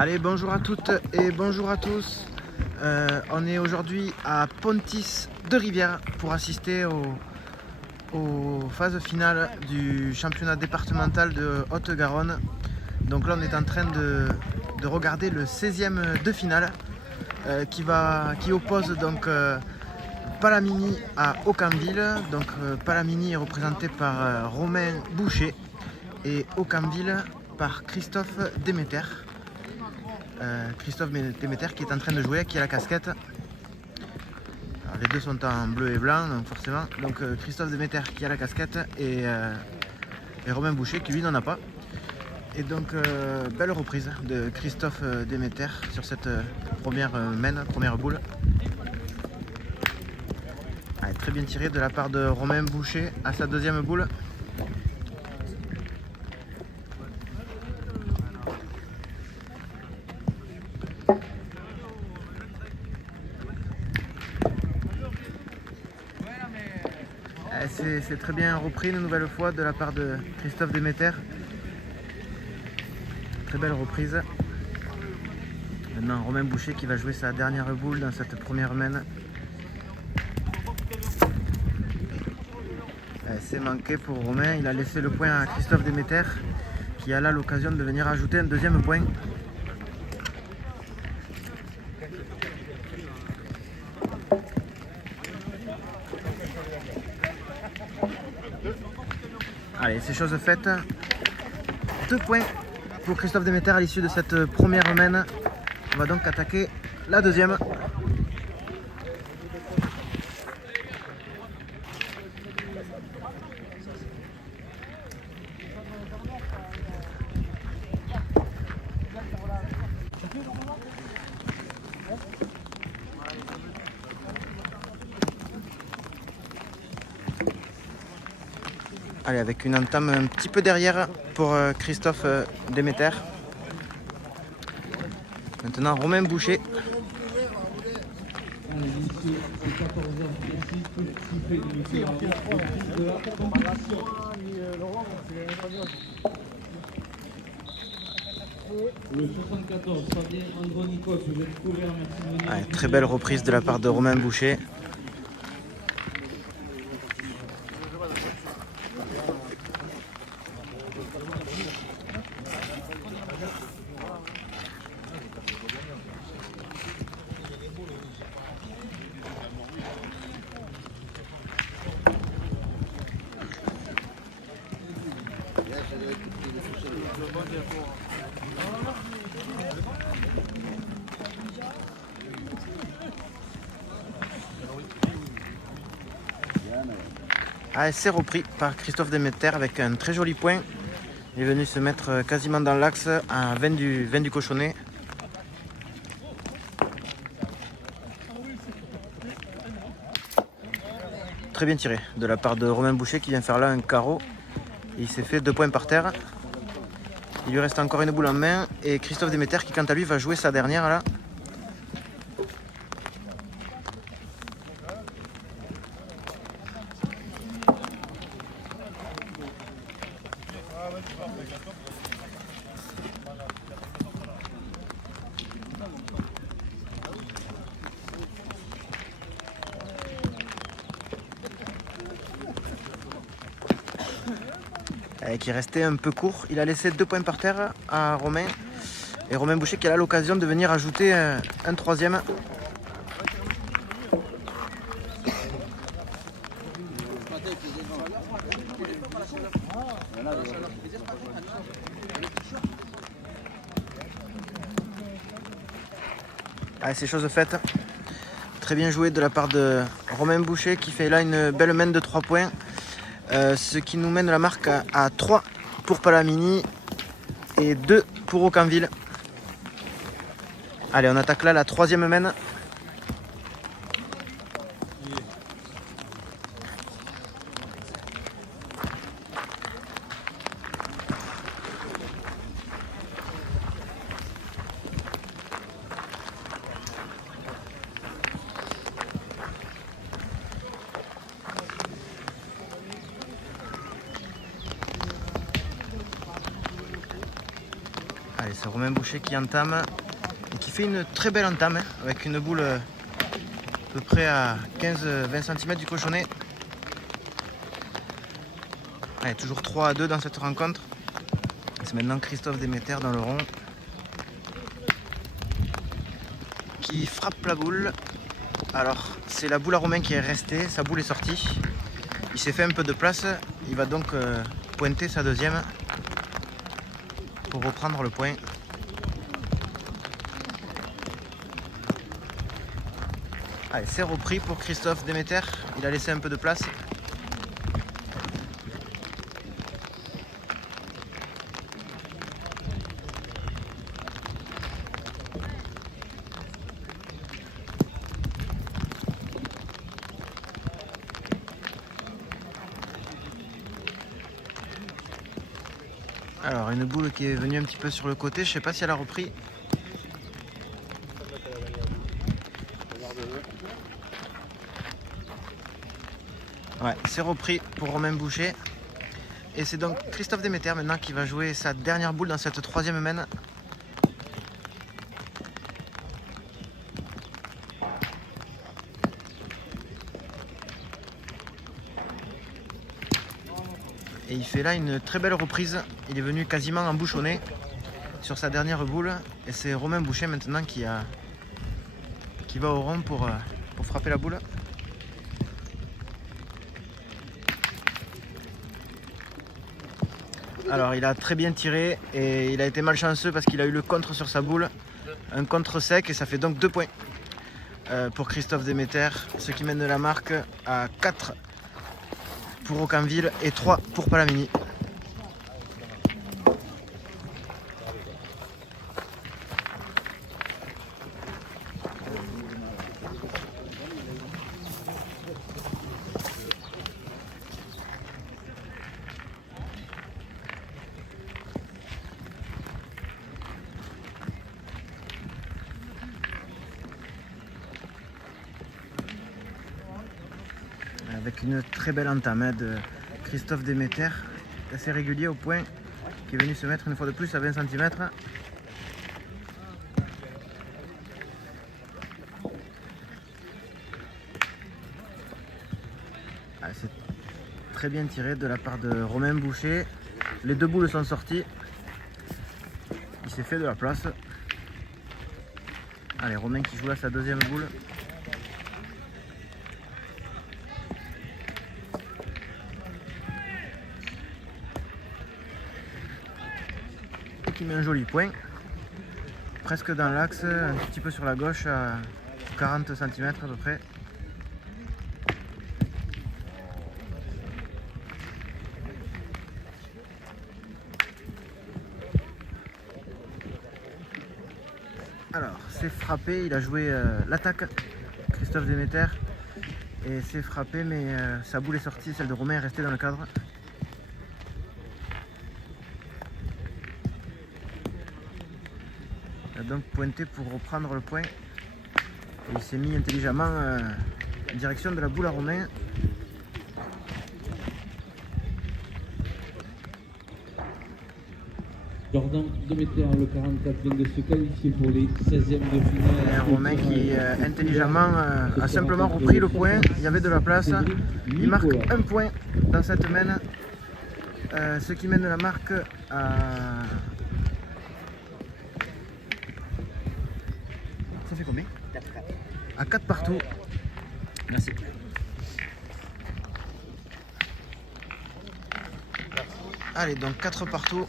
Allez, bonjour à toutes et bonjour à tous. On est aujourd'hui à Pontis de Rivière pour assister aux phases finales du championnat départemental de Haute-Garonne. Donc là, on est en train de regarder le 16e de finale qui oppose donc Palamini à Aucamville. Donc Palamini est représenté par Romain Boucher et Aucamville par Christophe Demeter. Christophe Demeter qui est en train de jouer, qui a la casquette. Alors, les deux sont en bleu et blanc, donc forcément. Donc Christophe Demeter qui a la casquette et Romain Boucher qui lui n'en a pas. Et donc belle reprise de Christophe Demeter sur cette première première boule. Allez, très bien tiré de la part de Romain Boucher à sa deuxième boule. C'est très bien repris une nouvelle fois de la part de Christophe Demeter. Très belle reprise. Maintenant Romain Boucher qui va jouer sa dernière boule dans cette première main. C'est manqué pour Romain, il a laissé le point à Christophe Demeter qui a là l'occasion de venir ajouter un deuxième point. Allez, c'est chose faite. 2 points pour Christophe Demeter à l'issue de cette première main. On va donc attaquer la deuxième. Allez, avec une entame un petit peu derrière pour Christophe Demeter. Maintenant Romain Boucher. Allez, très belle reprise de la part de Romain Boucher. Ah, c'est repris par Christophe Demeter avec un très joli point. Il est venu se mettre quasiment dans l'axe à 20 du cochonnet. Très bien tiré de la part de Romain Boucher qui vient faire là un carreau. Il s'est fait 2 points par terre. Il lui reste encore une boule en main et Christophe Demeter qui quant à lui va jouer sa dernière là. Qui restait un peu court. Il a laissé 2 points par terre à Romain. Et Romain Boucher qui a l'occasion de venir ajouter un troisième. Allez, c'est chose faite. Très bien joué de la part de Romain Boucher qui fait là une belle main de 3 points. Ce qui nous mène la marque à 3 pour Palamini et 2 pour Aucamville. Allez, on attaque là la troisième main. Allez, c'est Romain Boucher qui entame et qui fait une très belle entame avec une boule à peu près à 15-20 cm du cochonnet. Allez, toujours 3-2 dans cette rencontre. C'est maintenant Christophe Demeter dans le rond qui frappe la boule. Alors, c'est la boule à Romain qui est restée, sa boule est sortie. Il s'est fait un peu de place, il va donc pointer sa deuxième pour reprendre le point. Allez, c'est repris pour Christophe Demeter, il a laissé un peu de place. Alors, une boule qui est venue un petit peu sur le côté, je ne sais pas si elle a repris. Ouais, c'est repris pour Romain Boucher. Et c'est donc Christophe Demeter maintenant qui va jouer sa dernière boule dans cette troisième main. Et il fait là une très belle reprise. Il est venu quasiment en bouchonné sur sa dernière boule. Et c'est Romain Boucher maintenant qui va au rond pour frapper la boule. Alors il a très bien tiré et il a été malchanceux parce qu'il a eu le contre sur sa boule. Un contre sec et ça fait donc 2 points pour Christophe Demeter. Ce qui mène la marque à 4 pour Aucamville et 3 pour Palamini. Avec une très belle entame de Christophe Demeter, assez régulier au point, qui est venu se mettre une fois de plus à 20 cm. C'est très bien tiré de la part de Romain Boucher. Les deux boules sont sorties. Il s'est fait de la place. Allez, Romain qui joue là sa deuxième boule. Qui met un joli point, presque dans l'axe, un petit peu sur la gauche, à 40 cm à peu près. Alors, c'est frappé, il a joué l'attaque, Christophe Demeter, et c'est frappé, mais sa boule est sortie, celle de Romain est restée dans le cadre. Il a donc pointé pour reprendre le point. Et il s'est mis intelligemment en direction de la boule à Romain. Jordan Demeter, le 44, vient de se qualifier pour les 16e de finale. Et un Romain qui intelligemment a simplement repris le point. Il y avait de la place. Il marque un point dans cette main. Ce qui mène la marque à... Ça fait combien? 4. À 4 partout. Merci. Allez, donc 4 partout.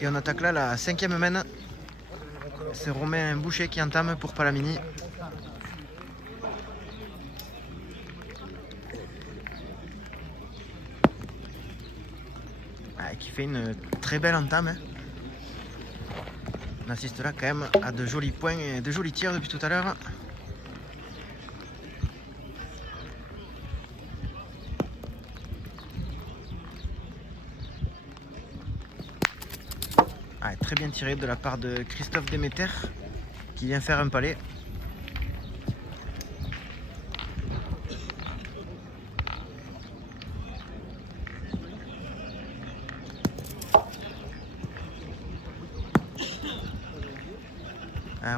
Et on attaque là la 5e main. C'est Romain Boucher qui entame pour Palamini. Qui fait une très belle entame. On assiste là quand même à de jolis points et de jolis tirs depuis tout à l'heure. Très bien tiré de la part de Christophe Demeter qui vient faire un palais.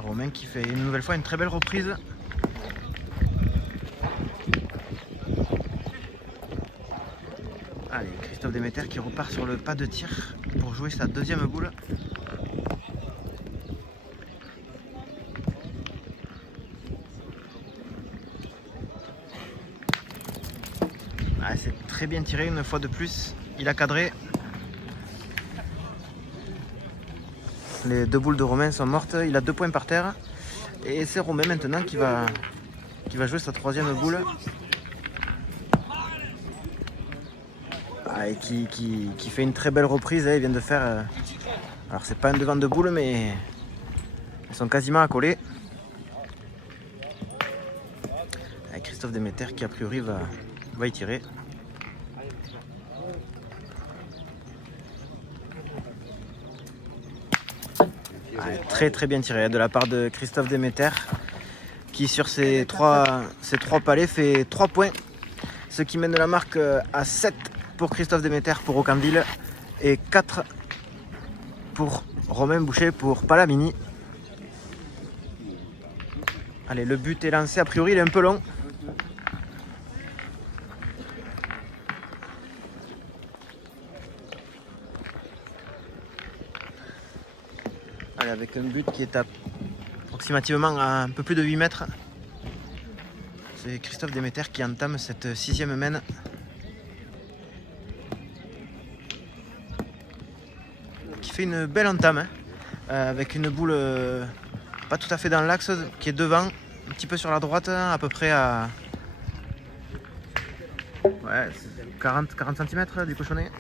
Romain qui fait une nouvelle fois une très belle reprise. Allez, Christophe Demeter qui repart sur le pas de tir pour jouer sa deuxième boule. C'est très bien tiré une fois de plus. Il a cadré. Les deux boules de Romain sont mortes. Il a 2 points par terre. Et c'est Romain maintenant qui va jouer sa troisième boule. Et qui fait une très belle reprise. Il vient de faire... Alors c'est pas un devant de boule, mais elles sont quasiment accolées. Christophe Demeter qui a priori va y tirer. Très bien tiré de la part de Christophe Demeter qui sur ces trois palets fait 3 points, ce qui mène la marque à 7 pour Christophe Demeter pour Aucamville et 4 pour Romain Boucher pour Palamini. Allez, le but est lancé, a priori il est un peu long. Allez, avec un but qui est approximativement à un peu plus de 8 mètres. C'est Christophe Demeter qui entame cette 6e main. Qui fait une belle entame avec une boule pas tout à fait dans l'axe, qui est devant, un petit peu sur la droite, à peu près à 40 cm du cochonnet.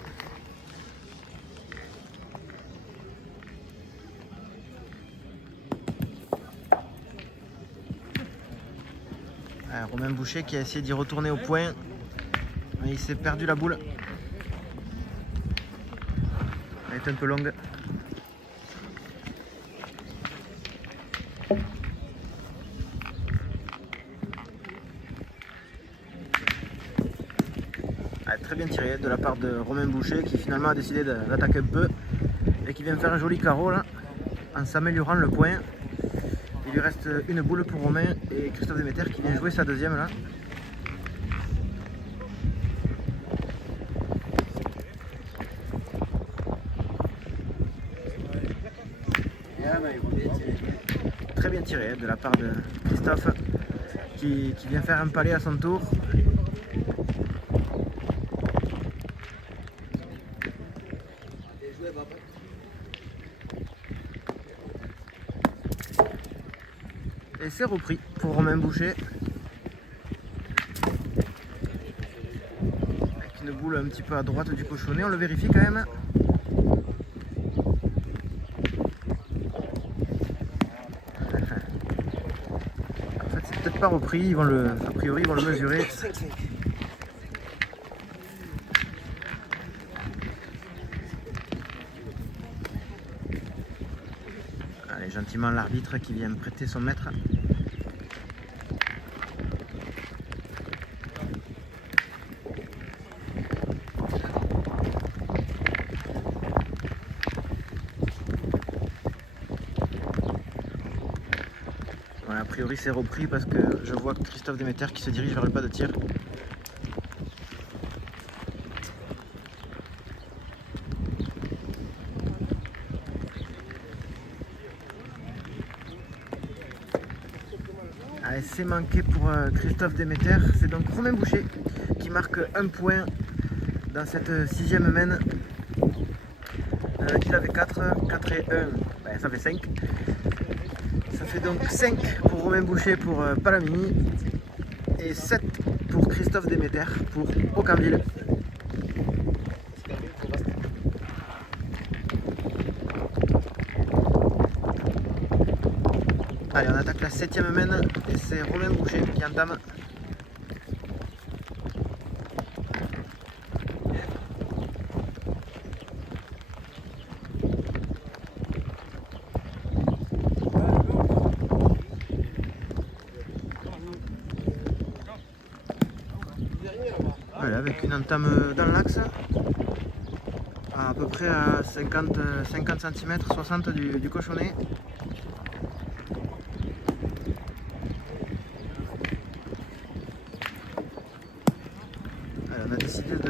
Romain Boucher qui a essayé d'y retourner au point, mais il s'est perdu la boule. Elle est un peu longue. Très bien tiré de la part de Romain Boucher qui finalement a décidé d'attaquer un peu et qui vient faire un joli carreau là, en s'améliorant le point. Il lui reste une boule pour Romain et Christophe Demeter qui vient jouer sa deuxième là. Très bien tiré de la part de Christophe qui vient faire un palais à son tour. Et c'est repris pour Romain Boucher. Avec une boule un petit peu à droite du cochonnet, on le vérifie quand même. En fait c'est peut-être pas repris, a priori ils vont le mesurer. Allez, gentiment l'arbitre qui vient prêter son mètre. A priori c'est repris parce que je vois Christophe Demeter qui se dirige vers le pas de tir. Allez, c'est manqué pour Christophe Demeter. C'est donc Romain Boucher qui marque un point dans cette 6e main. Il avait 4 et 1, ça fait 5. Ça fait donc 5 pour Romain Boucher pour Palamini et 7 pour Christophe Demeter pour Aucamville. Allez, on attaque la 7e main et c'est Romain Boucher qui entame. Voilà, avec une entame dans l'axe, à peu près à 50 cm, 60 du cochonnet.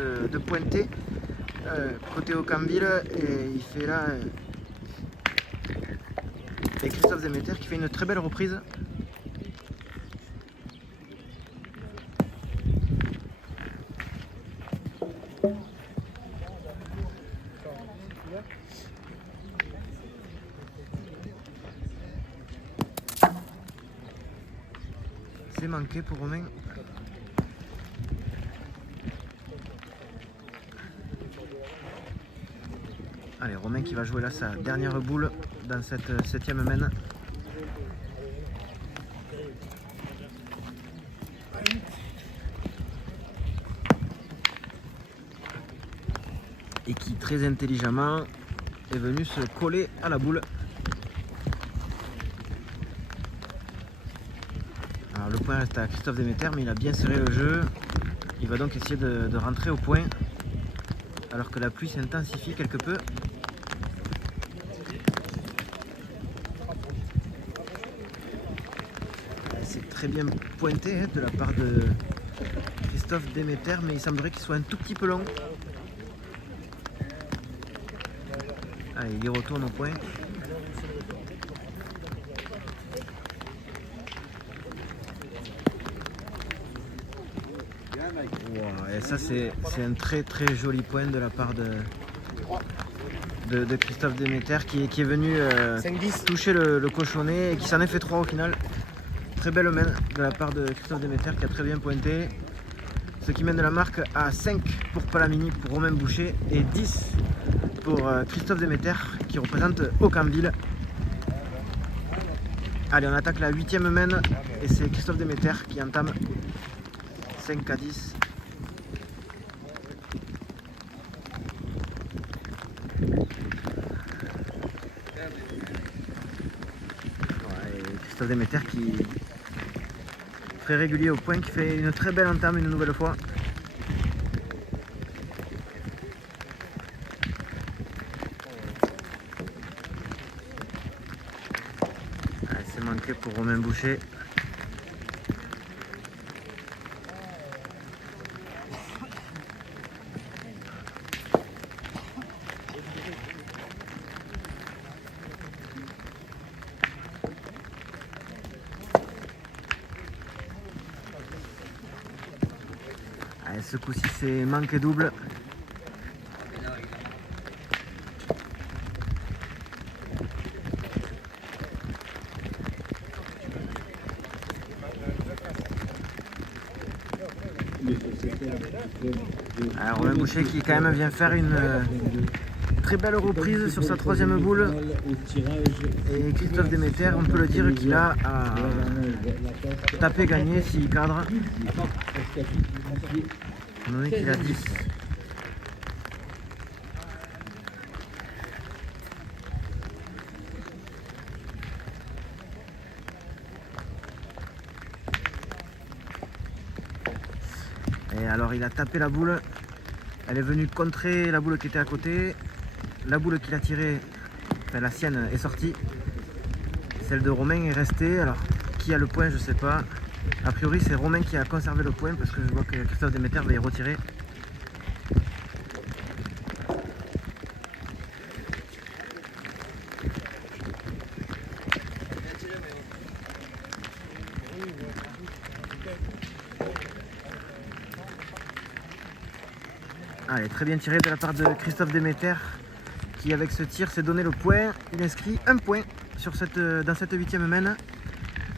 de pointer côté Aucamville et il fait là et Christophe Demeter qui fait une très belle reprise. C'est manqué pour Romain. Allez, Romain qui va jouer là sa dernière boule dans cette 7e main. Et qui très intelligemment est venu se coller à la boule. Alors le point reste à Christophe Demeter, mais il a bien serré le jeu. Il va donc essayer de rentrer au point alors que la pluie s'intensifie quelque peu. C'est très bien pointé de la part de Christophe Demeter, mais il semblerait qu'il soit un tout petit peu long. Allez, il y retourne au point. Wow, et ça c'est un très très joli point de la part de Christophe Demeter qui est venu toucher le cochonnet et qui s'en est fait 3 au final. Très belle main de la part de Christophe Demeter qui a très bien pointé. Ce qui mène la marque à 5 pour Palamini, pour Romain Boucher et 10 pour Christophe Demeter qui représente Aucamville. Allez, on attaque la 8e main et c'est Christophe Demeter qui entame 5 à 10. Christophe Demeter qui est très régulier au point, qui fait une très belle entame une nouvelle fois. C'est manqué pour Romain Boucher. Allez, ce coup-ci c'est manqué double. Alors Romain Boucher qui quand même vient faire une très belle reprise sur sa 3e boule. Et Christophe Demeter, on peut le dire qu'il a à taper gagné s'il cadre. On en est qu'il a 10. Et alors il a tapé la boule, elle est venue contrer la boule qui était à côté, la boule qu'il a tirée, enfin la sienne est sortie, celle de Romain est restée, alors qui a le point je sais pas, a priori c'est Romain qui a conservé le point parce que je vois que Christophe Demeter va y retirer. Allez, très bien tiré de la part de Christophe Demeter qui avec ce tir s'est donné le point. Il inscrit un point sur dans cette 8e main.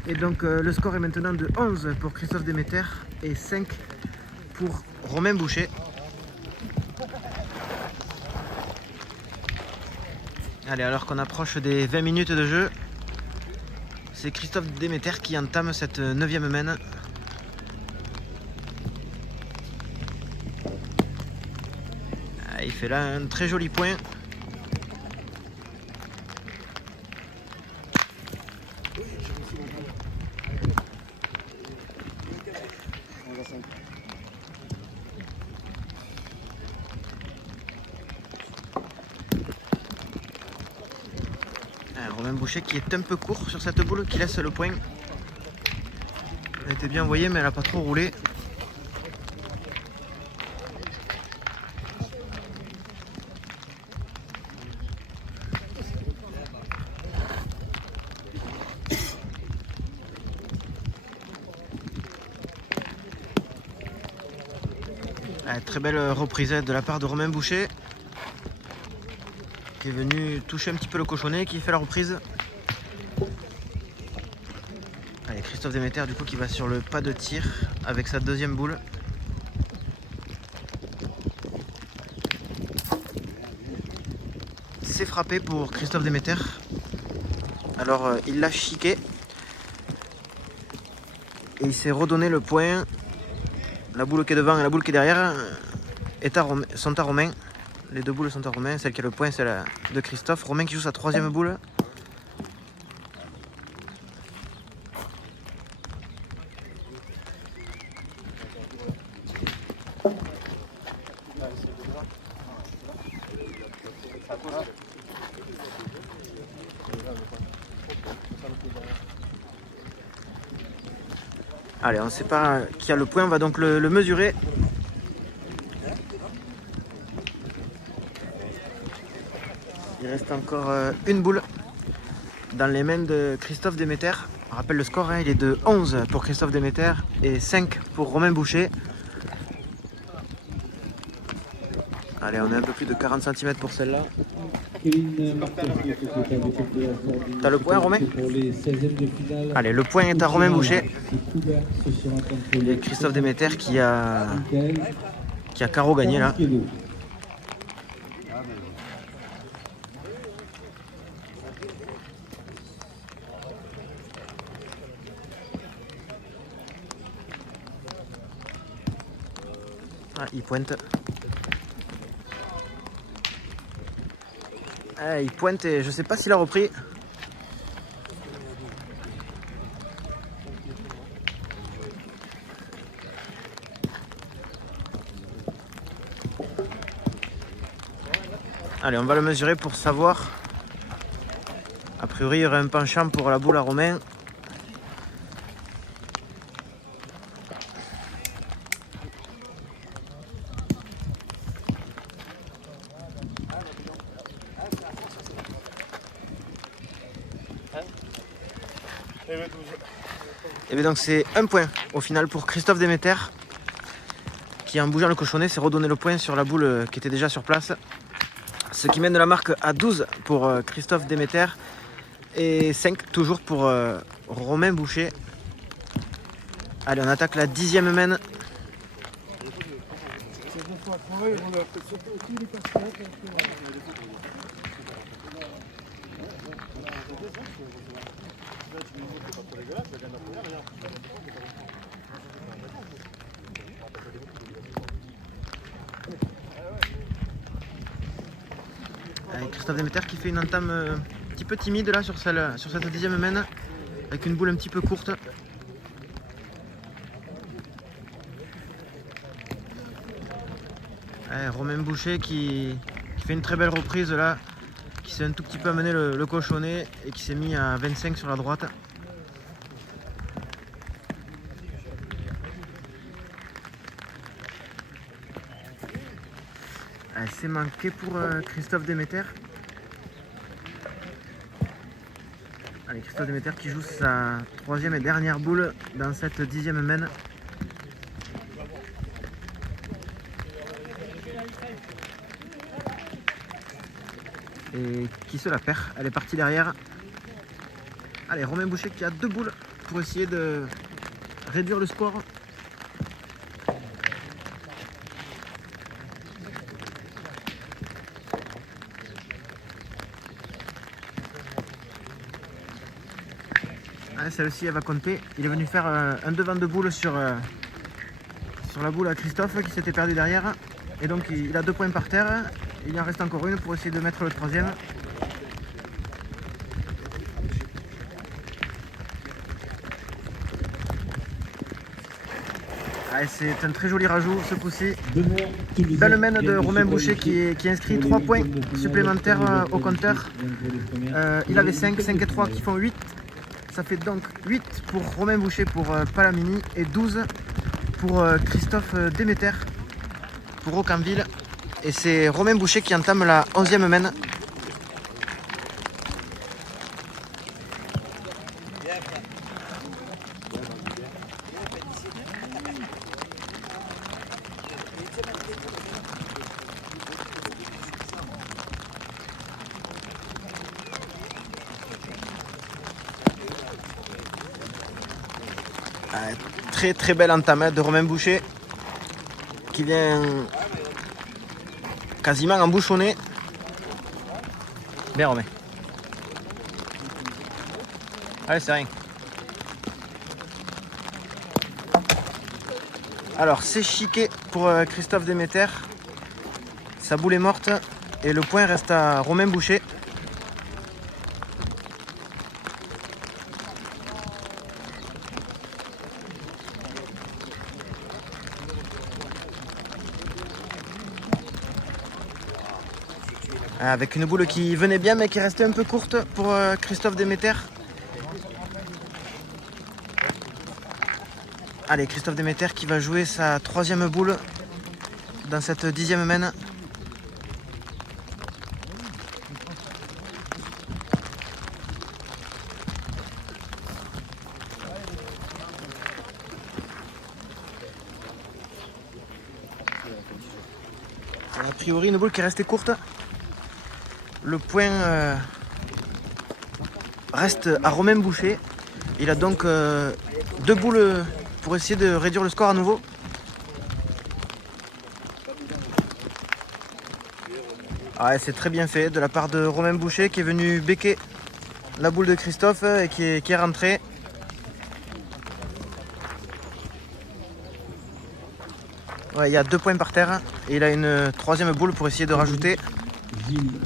Et donc le score est maintenant de 11 pour Christophe Demeter et 5 pour Romain Boucher. Allez, alors qu'on approche des 20 minutes de jeu, c'est Christophe Demeter qui entame cette 9e main. Il fait là un très joli point. Romain Boucher qui est un peu court sur cette boule, qui laisse le point. Elle était bien envoyée mais elle n'a pas trop roulé. Très belle reprise de la part de Romain Boucher, qui est venu toucher un petit peu le cochonnet, qui fait la reprise. Allez, Christophe Demeter du coup qui va sur le pas de tir avec sa deuxième boule. C'est frappé pour Christophe Demeter. Alors il l'a chiqué et il s'est redonné le point. La boule qui est devant et la boule qui est derrière sont à Romain. Les deux boules sont à Romain. Celle qui a le point, c'est la de Christophe. Romain qui joue sa troisième boule. Allez, on ne sait pas qui a le point, on va donc le mesurer. Il reste encore une boule dans les mains de Christophe Demeter. On rappelle le score, hein, il est de 11 pour Christophe Demeter et 5 pour Romain Boucher. Allez, on est un peu plus de 40 cm pour celle-là. T'as le point, Romain? Allez, le point est à Romain Boucher. Et Christophe Demeter qui a carreau gagné là. Ah, il pointe. Ah, il pointe et je sais pas s'il a repris. Allez, on va le mesurer pour savoir. A priori, il y aurait un penchant pour la boule à Romain. Et bien donc c'est un point au final pour Christophe Demeter, qui en bougeant le cochonnet s'est redonné le point sur la boule qui était déjà sur place. Ce qui mène la marque à 12 pour Christophe Demeter et 5 toujours pour Romain Boucher. Allez, on attaque la 10e main. Avec Christophe Demeter qui fait une entame un petit peu timide là sur cette 10e main, avec une boule un petit peu courte. Romain Boucher qui fait une très belle reprise là, qui s'est un tout petit peu amené le cochonnet et qui s'est mis à 25 sur la droite. C'est manqué pour Christophe Demeter. Allez, Christophe Demeter qui joue sa troisième et dernière boule dans cette 10e main. Et qui se la perd, elle est partie derrière. Allez, Romain Boucher qui a 2 boules pour essayer de réduire le score. Celle-ci elle va compter. Il est venu faire un devant de boule sur la boule à Christophe qui s'était perdu derrière. Et donc il a 2 points par terre. Il en reste encore une pour essayer de mettre le troisième. C'est un très joli rajout ce coup-ci. Belle main de Romain Boucher qui inscrit 3 points supplémentaires au compteur. Il avait 5 et 3 qui font 8. Ça fait donc 8 pour Romain Boucher pour Palamini et 12 pour Christophe Demeter pour Aucamville. Et c'est Romain Boucher qui entame la 11e main. Très très belle entame de Romain Boucher qui vient quasiment embouchonner. Bien Romain. Allez, c'est rien. Alors c'est chiqué pour Christophe Demeter. Sa boule est morte et le point reste à Romain Boucher. Avec une boule qui venait bien mais qui restait un peu courte pour Christophe Demeter. Allez, Christophe Demeter qui va jouer sa 3e boule dans cette 10e main. A priori une boule qui est restée courte. Le point reste à Romain Boucher. Il a donc 2 boules pour essayer de réduire le score à nouveau. Ah, c'est très bien fait de la part de Romain Boucher qui est venu becquer la boule de Christophe et qui est rentré. Ouais, il y a 2 points par terre et il a une 3e boule pour essayer de rajouter. Gilles,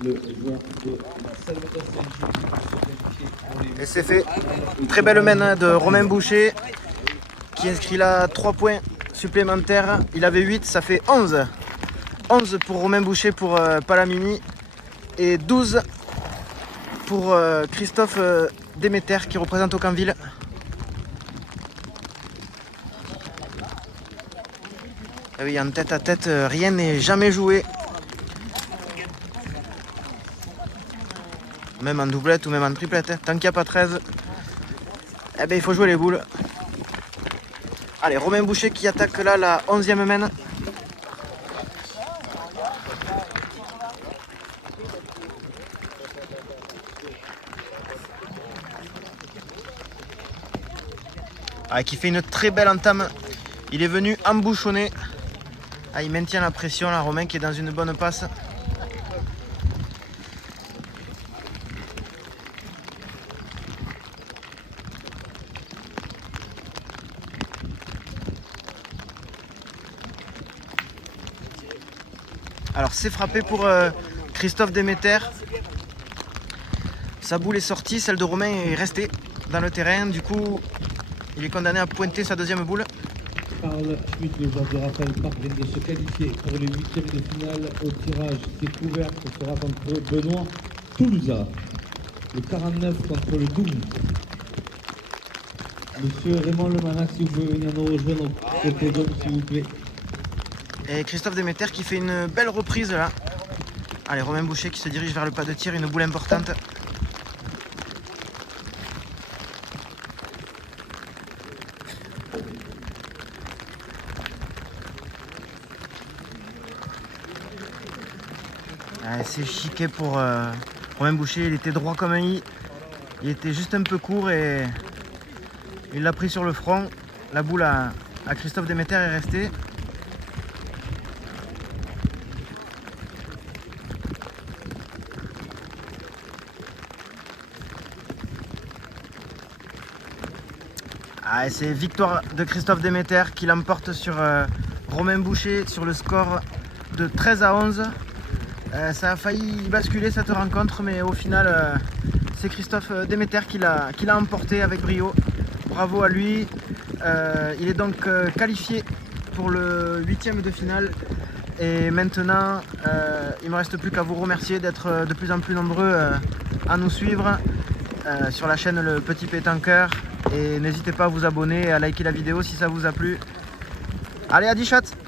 le joueur de Salvador Saint-Gilles, Et c'est fait. Très belle main de Romain Boucher qui inscrit là 3 points supplémentaires. Il avait 8, ça fait 11. 11 pour Romain Boucher pour Palamini et 12 pour Christophe Demeter qui représente Aucamville. Et oui, en tête à tête, rien n'est jamais joué. Même en doublette ou même en triplette. Tant qu'il n'y a pas 13, eh ben, il faut jouer les boules. Allez, Romain Boucher qui attaque là la 11e main. Qui fait une très belle entame. Il est venu embouchonner. Il maintient la pression là, Romain qui est dans une bonne passe. Alors c'est frappé pour Christophe Demeter. Sa boule est sortie, celle de Romain est restée dans le terrain. Du coup, il est condamné à pointer sa 2e boule. Karl Schmitt, le joueur de Raphaël Park, vient de se qualifier pour les 8e de finale au tirage découvert. Ce sera contre Benoît Toulouse. Le 49 contre le 12. Monsieur Raymond Lemanac, si vous pouvez venir nous rejoindre au podium, s'il vous plaît. Et Christophe Demeter qui fait une belle reprise là. Allez, Romain Boucher qui se dirige vers le pas de tir, une boule importante. C'est chiqué pour Romain Boucher, il était droit comme un i. Il était juste un peu court et il l'a pris sur le front. La boule à Christophe Demeter est restée. C'est victoire de Christophe Demeter qui l'emporte sur Romain Boucher sur le score de 13 à 11. Ça a failli basculer cette rencontre, mais au final c'est Christophe Demeter qui l'a emporté avec brio. Bravo à lui. Il est donc qualifié pour le 8e de finale. Et maintenant, il ne me reste plus qu'à vous remercier d'être de plus en plus nombreux à nous suivre sur la chaîne Le Petit Pétanqueur. Et n'hésitez pas à vous abonner et à liker la vidéo si ça vous a plu. Allez, à 10 shots!